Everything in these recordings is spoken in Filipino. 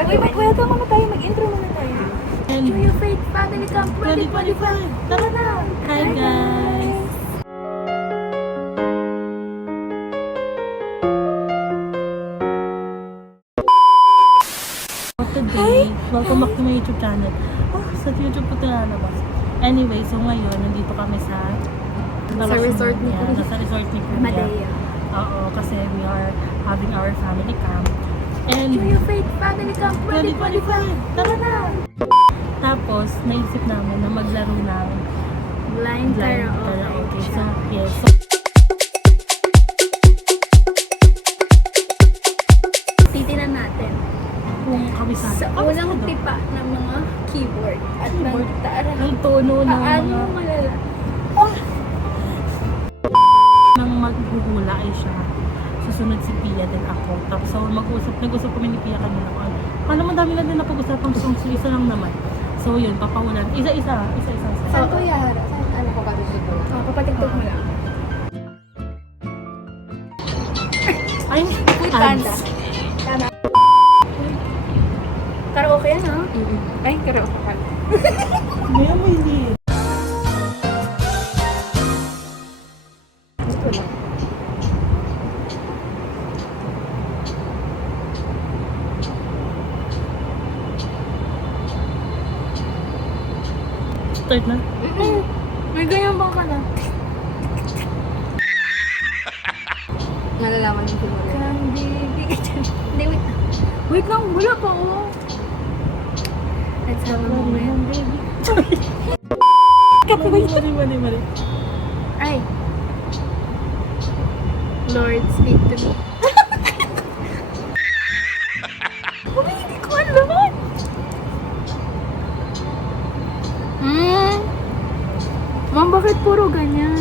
Welcome muna tayo. Mag-intro muna tayo. Enjoy your faith family camp 2025. Tara na! Hi guys! Today, welcome back to my YouTube channel. Oh, sa YouTube ko ito lalabas. Anyway, so ngayon, nandito kami sa resort ni Kuya. Sa resort ni Kuya. Madaya. Oo, kasi we are having our family camp. And Enjoy your faith family camp 2025. Tara na! Tapos, naisip namin na maglaro ng Blind karaoke. karaoke. So, yes. Titinan natin Kung kabisado. sa unang tipa ng mga keyboard at ng Keyboard? taara Ang tono ng paano mga malala. nang maghuhula ay siya. Susunod si Pia din ako. Tapos so, nag-usap kami ni Pia kanina ko. Alam mo, dami na din napag-usapang songs. Isa lang naman. So yun, papahulan. Isa-isa. Saan to yara? Saan ano ko katututo? Kapatagtog mo lang. Ay, Uy, panda. ads. Tama. Karaoke yan, ha? Ay, karaoke ka. Ngayon mo hindi. Gusto lang. Start na. May ganyan ba ka na? Nalalaman mo siguro. Candy, bigyan. Hindi, wait. Wait lang, wala pa, oh. Let's have a moment, baby. Mali. Ay. Lord, speak to me. Uy, hindi ko alam. Ma'am, bakit puro ganyan?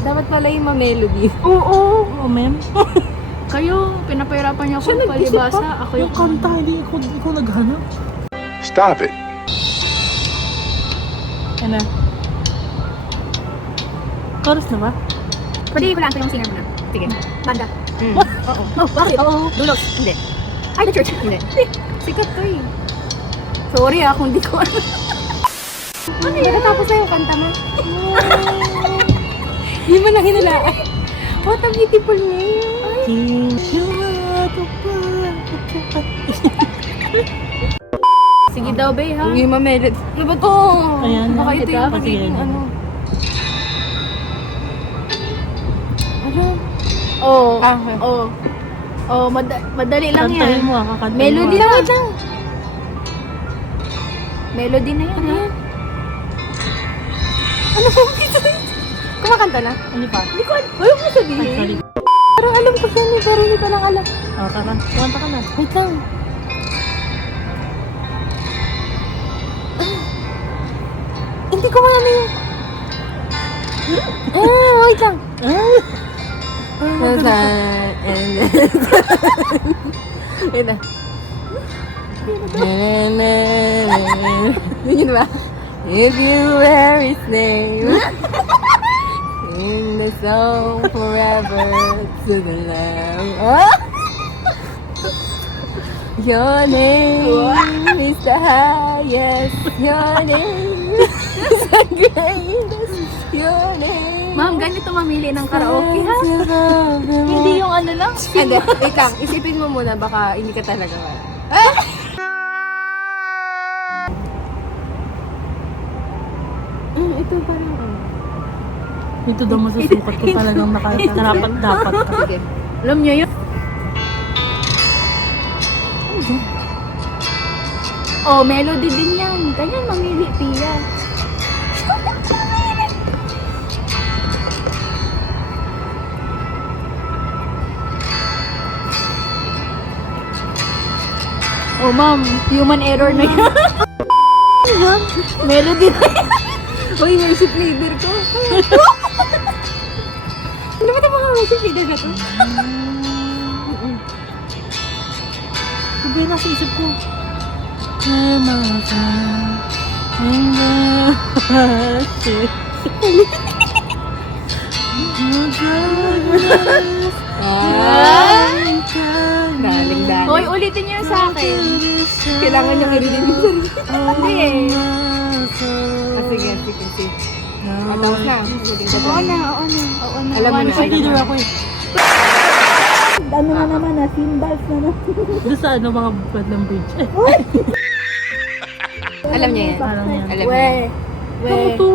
Dapat pala yung ma-melody. Oo. Oh, ma'am. Kayo, pinapahirapan niyo ako palibasa. Ako Yung kanta, hindi ikaw naghanap. Stop it. Ano? Chorus na ba? Pwede ko lang ito yung singer mo na. Sige. Banda. Oo. Oh, bakit? Oo. Dulos. Hindi. Ay, the church. Hindi. Sikat to eh. Sorry kung di ko ano. Ano yun? Nakatapos na yung kanta mo. Hindi mo na hinulaan. What a beautiful name. Sige daw, be, ha? Yung ma-melody. Ano ba to? Ayan. Baka ito Ito? yung Sige. magiging ano. Ano? Oo. Ah, okay. Oo. Oo, madali lang Kantahin yan. mo ah, kakantahin Melody mo. lang. Wait lang. Melody na yan, ha? Ano ba ito? Kumakanta na? Ano pa? Hindi ko alam. Ayaw mo Ay, sabihin. sorry. Parang alam ko siya pero hindi ko lang alam. Oh, kanta ka na. Wait lang. Hindi ko alam yun. Wait lang. Wait na. Yun ba? If you wear his name in the song forever to the Lamb. Your name is the highest. Your name is the greatest. Your name. Ma'am, ganito mamili ng karaoke, ha? Hindi Hindi yung ano lang. Hindi, wait lang. Isipin mo muna, baka hindi ka talaga wala. Ito parang ano. Ito daw masusukat ko talagang dapat ka. Sige. Alam niyo yun? Oh, melody din yan. Ganyan mamili, Pia. Oh, ma'am. Human error na yan. Melody na yan. Uy, may si flavor ko. Ano ba ito mga music video na to? Sabi na sa isip ko. Ah! Daling-daling. Hoy, ulitin niyo sa akin. Kailangan niyang i-redeem yung sarili. Hindi eh. Sige. Tapos na. Oo na. Alam mo na. Consider ako eh. Ano na naman na, symbols na na. Doon sa ano, mga bukad ng bridge. Alam niya yan. Alam niya. Alam niya yan. Ano to?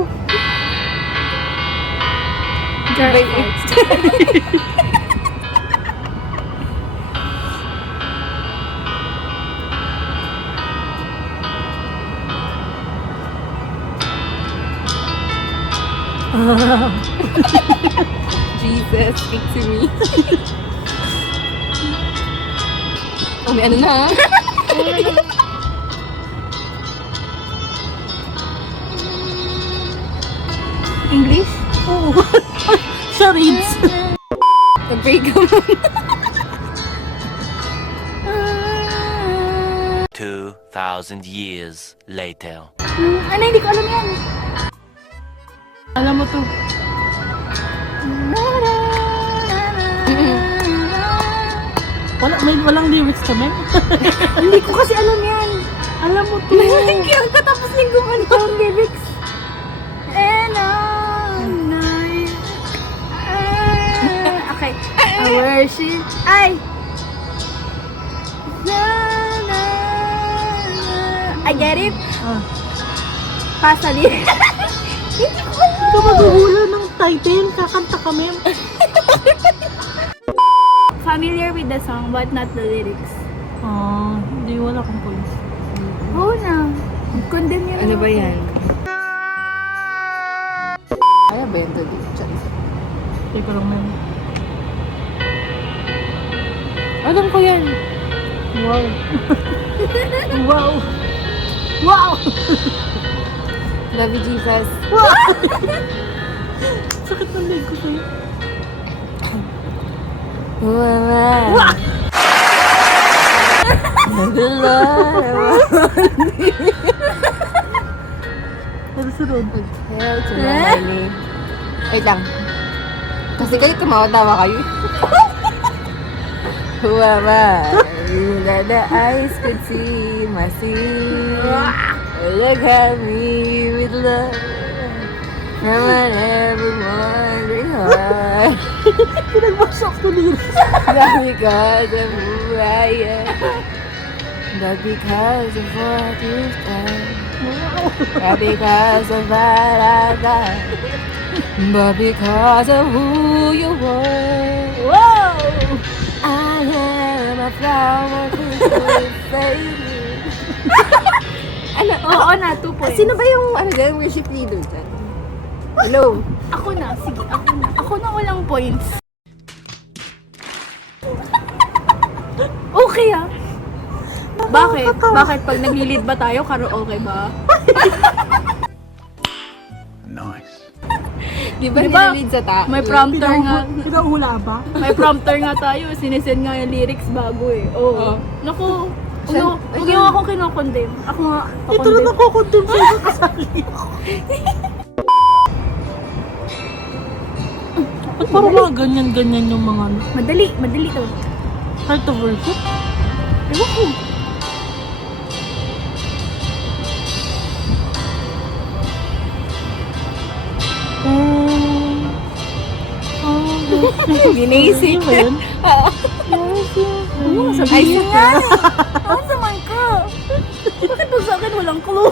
Jesus, speak to me. Oh, may ano na. English? Oo. Siya reads. Nag-break ka mo. 2,000 years later. Ano, hindi ko alam yan. Alam mo to. Walang lyrics kami. Hindi ko kasi alam yan. Alam mo to. Kaya katapos yung gumano ang lyrics. And all night. Okay. I worship. Ay! I get it. Ah. Pasali. Ikaw maghuhula ng title. Kakanta kami. Familiar with the song but not the lyrics. Hindi wala akong points. Oo na. Condemn yun. Ano ba yan? Kaya ba yan to do? Teka lang man. Alam ko yan. Wow. Wow. Wow! Love you, Jesus. Sakit ng leg ko sa'yo. Who am I? The Lord. Pero sunod. Hell to my name. Wait lang. Kasi kayo tumawa-tawa kayo. Who am I? That the eyes could see my sin. Look at me with love. From an ever wondering why. Pinagbasak ko lyrics. Not because of who I am, but because of what you've done. Not because of what I've done, but because of who you were. Wow! I am a flower who's fading. Ano? Oo na, 2 points. Sino ba yung dyan, worship leader dyan? Hello? Ako na, sige, ako na. Ako na walang points. Okay ah. Bakit? Bakit pag nag-lead ba tayo, karaoke ba? Di ba Diba? nililid sa ta? May prompter nga. Pinahula ba? May prompter nga tayo. Sinesend nga yung lyrics bago eh. Oo. Oh. Naku, huwag niyo ako kinokondem. Ako nga, Ito na nakukontem sa'yo kasali ako. Ba't parang mga ganyan-ganyan yung mga Madali to. heart of worship? Ewan ko. Biniisip. Yun ba yun? Oo, sabihin nga. Ano naman ka? Bakit ba sa akin walang clue?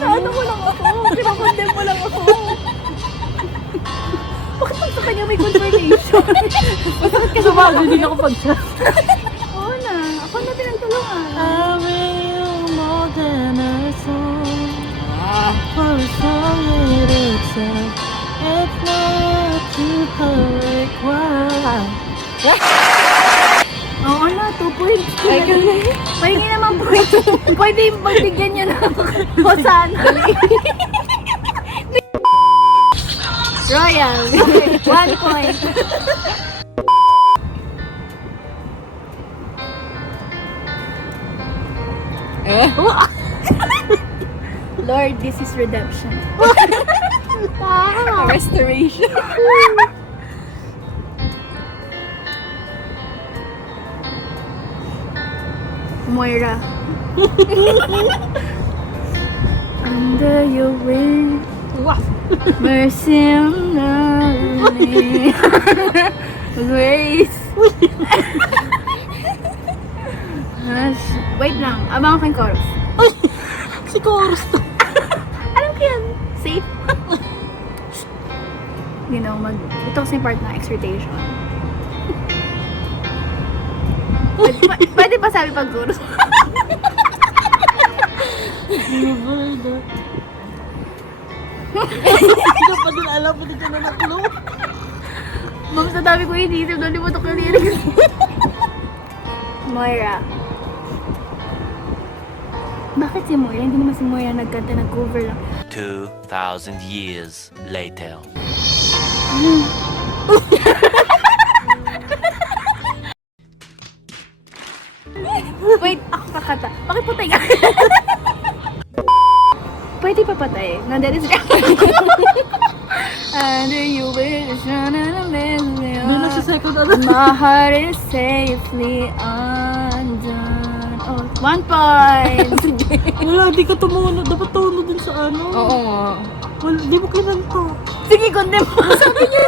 Ano mo lang ako? Kinakondem mo lang ako. Bakit pag sa kanya may confirmation? Bakit kasi bago din ako pag-chat? Oo na. Ako na pinagtulungan. I will more than a song. Ah, For a song in itself, it's not too perfect. Why? Oo na, 2 points. ay, galing. Pahingi naman points. Pwede yung pagbigyan niyo ng Hosanna. Royal. Okay, 1 point. Lord, this is redemption. Restoration. Moira. Under your wing, Wow! mercy on me. Grace. Wait lang, abang ko yung chorus. Ay! Si Chorus to. Alam ko yan. Safe. You know, ito kasi yung part na exhortation. Pwede pa sabi pag chorus. Hindi ka pa din alam, hindi ka na nakulong. Ma'am, sa dami ko inisip, nalimutok yung lyrics. Moira. Bakit si Moira? Hindi naman si Moira nagkanta, nag-cover lang. 2,000 years later. Wait, ako kakata. Bakit patay ka? Pwede pa patay. Nandun is Under you wish on a Doon na memory. sa second ano. My heart is safely undone. Oh, 1 point. Wala, di ka tumunod. Dapat tumunod dun sa ano. Oo nga. Wala, di mo kinanta. Sige, condemn mo. Sabi niya.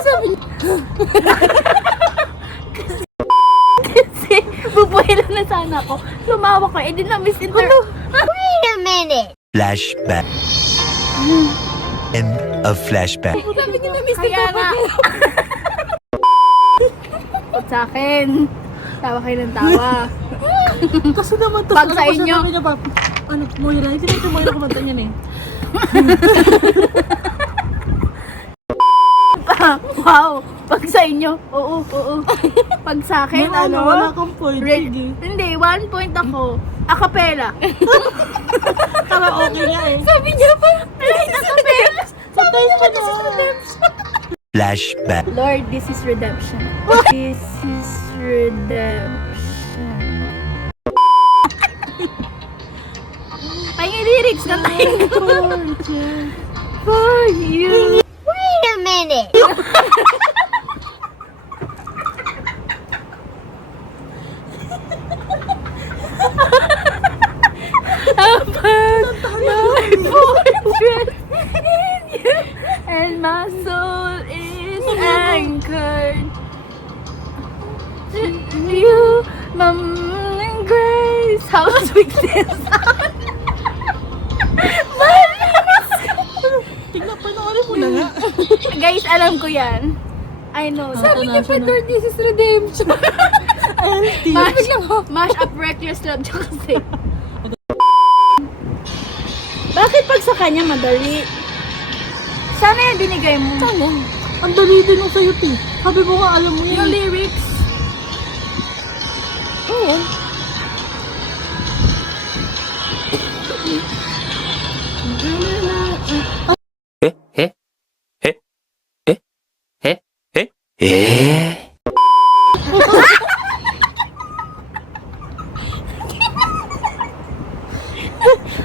Kasi, bubuhay lang na sana ako. Lumawa ko. Eh, di na misinter. Wait a minute. Flashback. End of flashback. Sabi niya na misinter. Kaya nga. At sa akin. Tawa kayo ng tawa. Kasi naman to. Pag sa inyo. Sabi niya ba, ano, Moira, hindi na ito Moira kumanta niyan eh. Wow. Pag sa inyo. Oo. Pag sa akin, Wala kang point. Re- Sige. Hindi, 1 point ako. Acapella. Tama, okay nga eh. Sabi niya pa, right, acapella. Sometimes pa na. Flashback. Lord, this is redemption. This is redemption. Ay, yung lyrics na tayo. For you. Wait a minute. And my soul is anchored to you, my morning grace. How sweet this sound. Tingnan pa na mo na nga. Guys, alam ko yan. I know. Sabi niya pa, Lord, this is redemption. Empty. Mash up reckless love siya kasi. Bakit pag sa kanya madali? Sana yan binigay mo. Sana. Ang dali din nung sa'yo, T. Sabi mo nga, alam mo Yung yan. lyrics. Oo.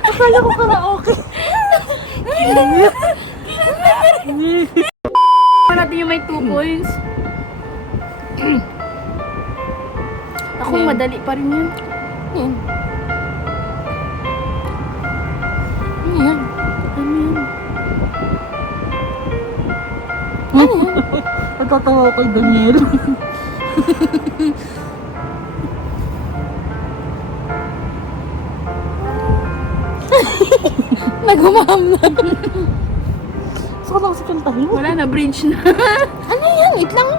Akala ko karaoke. Natin yung may 2 points. Ako madali pa rin yun. Yan. Ano yan? Natatawa ko kay Daniel. Nagumaham na. Saan ako si kantahin? Wala na, bridge na. Ano yan? Wait lang.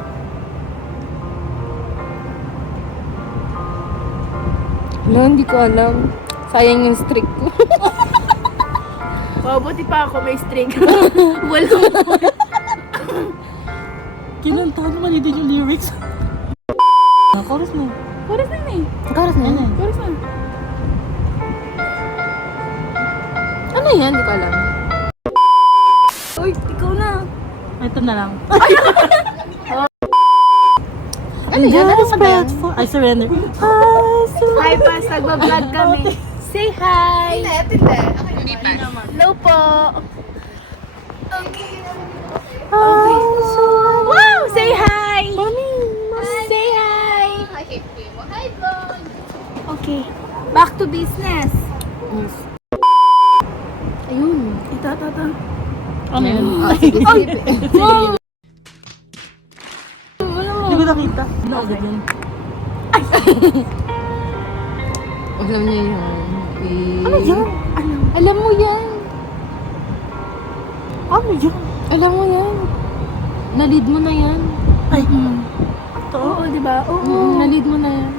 Wala, hindi ko alam. Sayang yung streak ko. Oh, buti pa ako may string. Wala. Kinantahan naman hindi yung lyrics. Chorus na. Chorus na yun eh. Karas na yan. Chorus na. Ano yan? Hindi ko alam. Uy, ikaw na. Ito na lang. Ano yan? Ano ba yan? I surrender. Hi, Pas. Nagbablog kami. Say hi. Hello po. Okay. Wow! Say hi! Say hi! Okay. Back to business. Yes. Ayun. Ito. Ano yun? Ah, sige, sige. Hindi ko nakita. Ano agad yun? Alam niya yun. Ano yun? Alam mo yan. Ano yun? Alam mo yan. Na-lead mo na yan. Ay, ito. Oo, di ba? Oo. Na-lead mo na yan.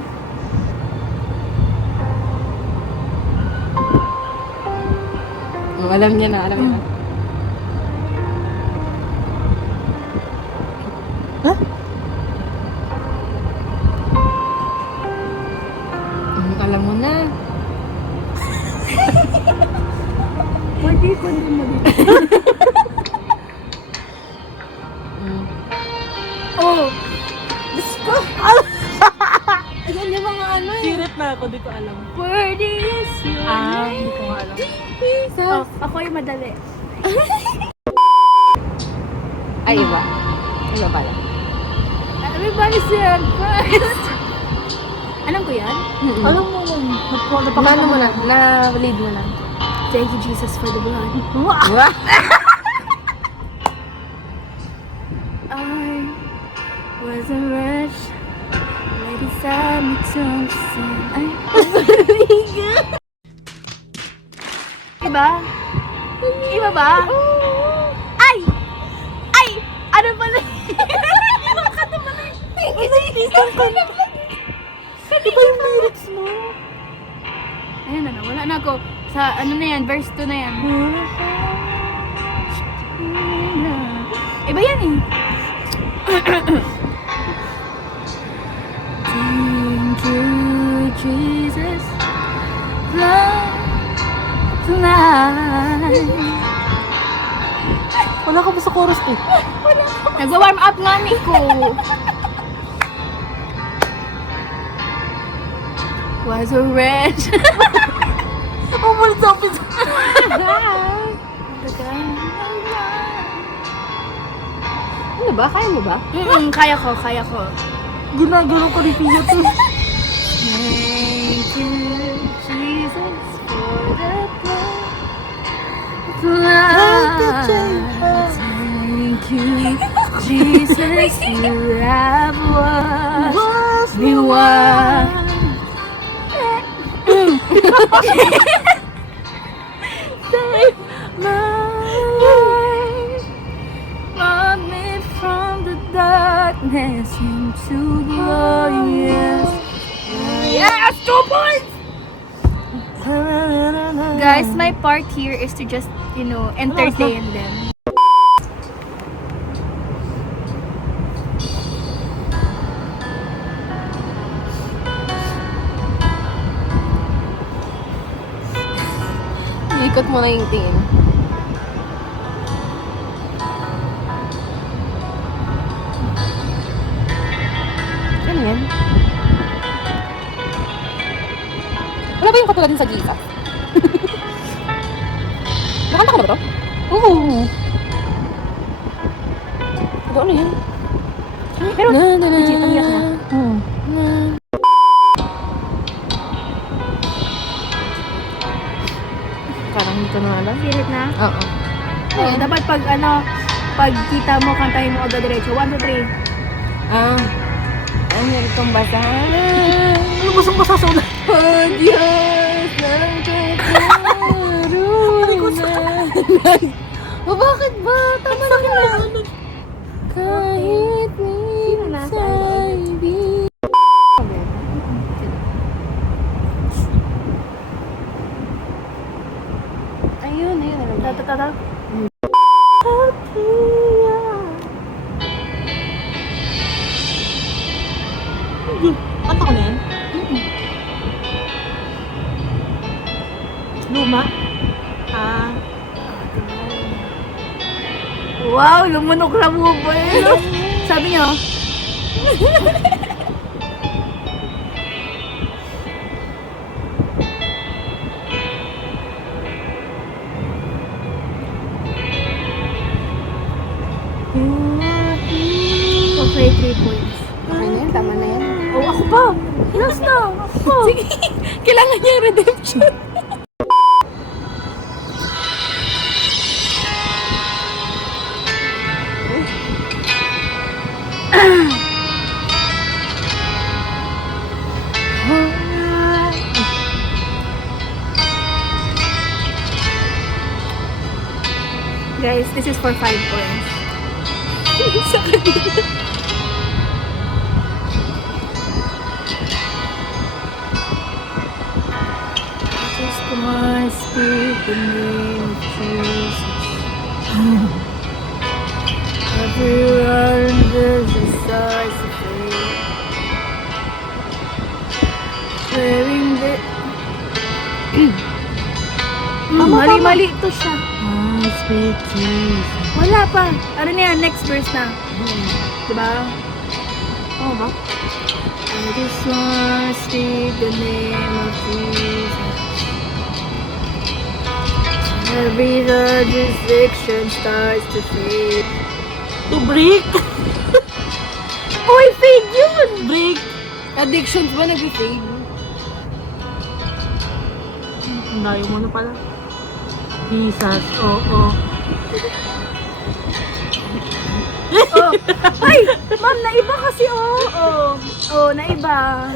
Alam niya na, alam niya na. Huh? Alam mo na. Pwede ko din mo dito. Oh. Diyos ko. Ayan yung mga ano eh. Sirit na ako, di ko alam. Pwede yes yun. Hindi ko nga alam. Oh, ako yung madali. Ay, iba. Iba pala. Everybody said first. Alam ko yan. Alam mo yun. Ano mo na? Na-lead mo na. Thank you, Jesus, for the blood. Wow. I was a wretch. Lady beside me to sin. Ay, Iba? Iba ba? Ay! Ay! Ano pala? Kanta pala. Iba yung lyrics mo. Ayun na, wala na ako. Sa ano na yan, verse 2 na yan. Iba yan eh. Thank you, Jesus. Love tonight. Wala ka ba sa chorus ko? Nagwa-warm up nga ni ko. Was a wretch. Oh, wala sa akin. Ano ba? Kaya mo ba? Kaya ko, kaya ko. Ginagano ko rin Pia to. Thank you, Jesus, for the blood. Thank you, Jesus, you have washed me white. Save my life, brought me from the darkness into glorious. Yes, 2 points! Guys, my part here is to just, entertain them. Ikot mo na yung tingin. Ano yan? Wala ba yung katulad din sa Jesus? Nakanta ka ba ito? Oo. Ano yan? Pero, legit, ang yak niya. Parang hindi ko na alam. Sirit na? Oo. Oh, dapat pag kita mo, kantahin mo agad diretso. 1, 2, 3. Ang hirap kong basahan. Ano basang-basa sa ulan? Oh, Diyos ng kakarunan. Oh, bakit ba? Tama na ka. Kahit minsan di. Ayun. Tata. Kanta ko na yan? Luma? Wow, lumunok na mo ba yun? Sabi niyo? Okay, 3 points. Okay na yan, tama na yan. Oh, ako pa! Yes na! mo. Sige, kailangan niya redemption. Guys, this is for 5 points. Sa kanila. Just wanna speak the name of Jesus. Everyone there's a size of faith. Wearing the... Mali-mali to siya. Ah, sweet Jesus. Wala pa. Ano na yan? Next verse na. Diba? Oo ba? I just wanna speak the name of Jesus. Every jurisdiction starts to fade. To break! Uy, fade yun! Break! Addictions ba nag-fade? Ang layo mo na pala. Jesus, oo. Oh. Ay! Ma'am, naiba kasi, oh, naiba.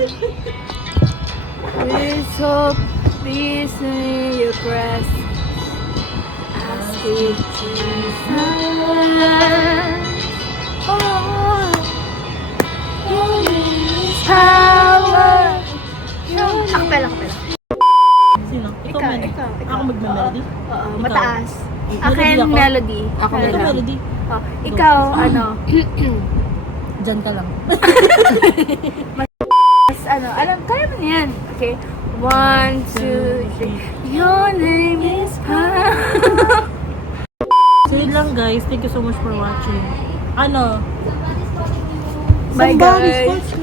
With hope, peace in your presence. I speak Jesus. Oh, your name is power. Your Akapela. Sino? Ikaw, melody. ikaw. Ako magme-melody? Oo, Ikaw. mataas. Melody Akin, ako. melody. Ako Ito lang. melody. Oh, ikaw, ano, Diyan ka lang. alam, kaya mo na yan. Okay. 1, 2, 3. Your name is power. So yun lang guys. Thank you so much for watching. Ano? Bye, Somebody's guys. watching.